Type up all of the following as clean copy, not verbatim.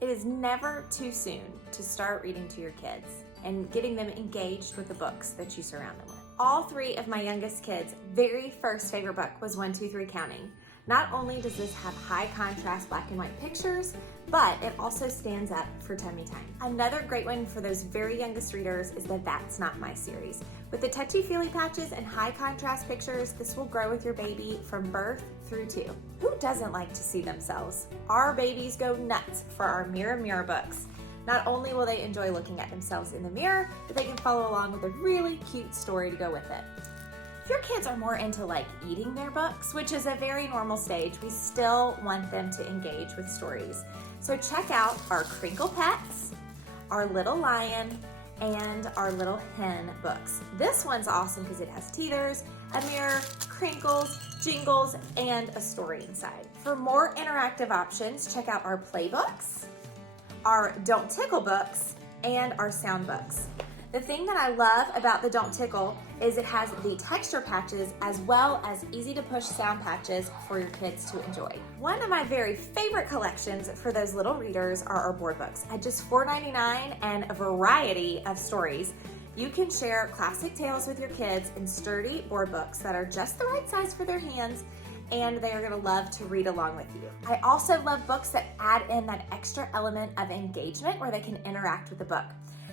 It is never too soon to start reading to your kids and getting them engaged with the books that you surround them with. All three of my youngest kids' very first favorite book was 1, 2, 3 Counting. Not only does this have high contrast black and white pictures, but it also stands up for tummy time. Another great one for those very youngest readers is the That's Not My series. With the touchy-feely patches and high contrast pictures, this will grow with your baby from birth through 2. Who doesn't like to see themselves? Our babies go nuts for our Mirror books. Not only will they enjoy looking at themselves in the mirror, but they can follow along with a really cute story to go with it. If your kids are more into eating their books, which is a very normal stage, we still want them to engage with stories. So check out our Crinkle Pets, our Little Lion, and our Little Hen books. This one's awesome because it has teethers, a mirror, crinkles, jingles, and a story inside. For more interactive options, check out our playbooks, our Don't Tickle books, and our sound books. The thing that I love about the Don't Tickle is it has the texture patches as well as easy to push sound patches for your kids to enjoy. One of my very favorite collections for those little readers are our board books. At just $4.99 and a variety of stories, you can share classic tales with your kids in sturdy board books that are just the right size for their hands, and they are gonna love to read along with you. I also love books that add in that extra element of engagement where they can interact with the book.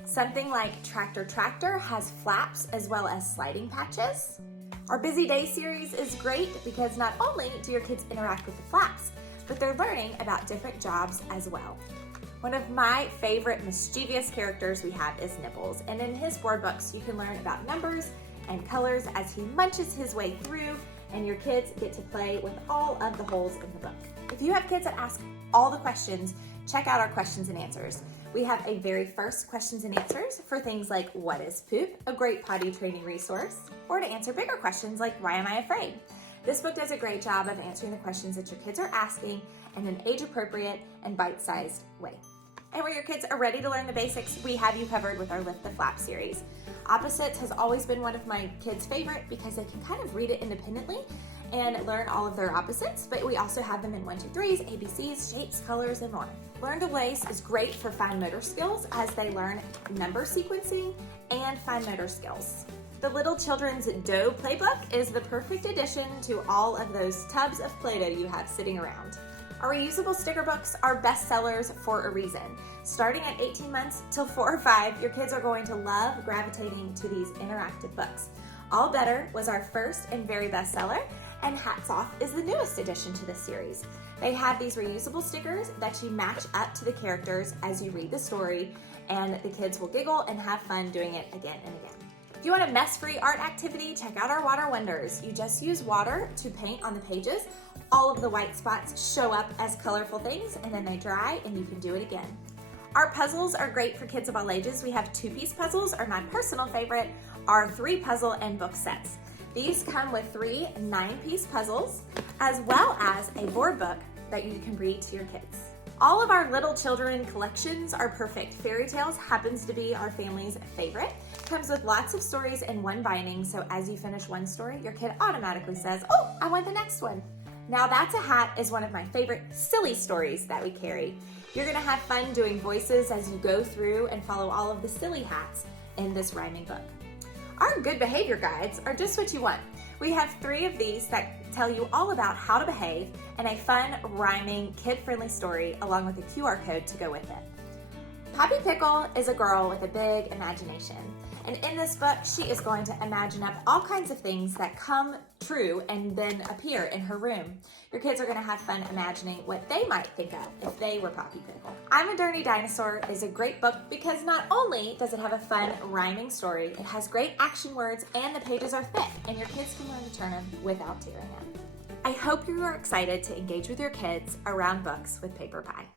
Something like Tractor has flaps as well as sliding patches. Our Busy Day series is great because not only do your kids interact with the flaps, but they're learning about different jobs as well. One of my favorite mischievous characters we have is Nibbles, and in his board books you can learn about numbers and colors as he munches his way through, and your kids get to play with all of the holes in the book. If you have kids that ask all the questions, check out our questions and answers. We have a very first questions and answers for things like what is poop, a great potty training resource, or to answer bigger questions like why am I afraid? This book does a great job of answering the questions that your kids are asking in an age-appropriate and bite-sized way. And where your kids are ready to learn the basics, we have you covered with our Lift the Flap series. Opposites has always been one of my kids' favorite because they can kind of read it independently and learn all of their opposites, but we also have them in 1, 2, 3s, ABCs, shapes, colors, and more. Learn to Lace is great for fine motor skills as they learn number sequencing and fine motor skills. The Little Children's Dough Playbook is the perfect addition to all of those tubs of Play-Doh you have sitting around. Our reusable sticker books are bestsellers for a reason. Starting at 18 months till 4 or 5, your kids are going to love gravitating to these interactive books. All Better was our first and very best seller, and Hats Off is the newest addition to this series. They have these reusable stickers that you match up to the characters as you read the story, and the kids will giggle and have fun doing it again and again. If you want a mess-free art activity, check out our Water Wonders. You just use water to paint on the pages. All of the white spots show up as colorful things, and then they dry, and you can do it again. Our puzzles are great for kids of all ages. We have 2-piece puzzles, or my personal favorite, are 3 puzzle and book sets. These come with 3 9-piece puzzles, as well as a board book that you can read to your kids. All of our Little Children collections are perfect. Fairy Tales happens to be our family's favorite. Comes with lots of stories in one binding, so as you finish one story, your kid automatically says, oh, I want the next one. Now That's a Hat is one of my favorite silly stories that we carry. You're gonna have fun doing voices as you go through and follow all of the silly hats in this rhyming book. Our good behavior guides are just what you want. We have 3 of these that tell you all about how to behave and a fun, rhyming, kid-friendly story along with a QR code to go with it. Poppy Pickle is a girl with a big imagination. And in this book, she is going to imagine up all kinds of things that come true and then appear in her room. Your kids are gonna have fun imagining what they might think of if they were Poppy Pickle. I'm a Dirty Dinosaur is a great book because not only does it have a fun rhyming story, it has great action words and the pages are thick and your kids can learn to turn them without tearing them. I hope you are excited to engage with your kids around books with PaperPie.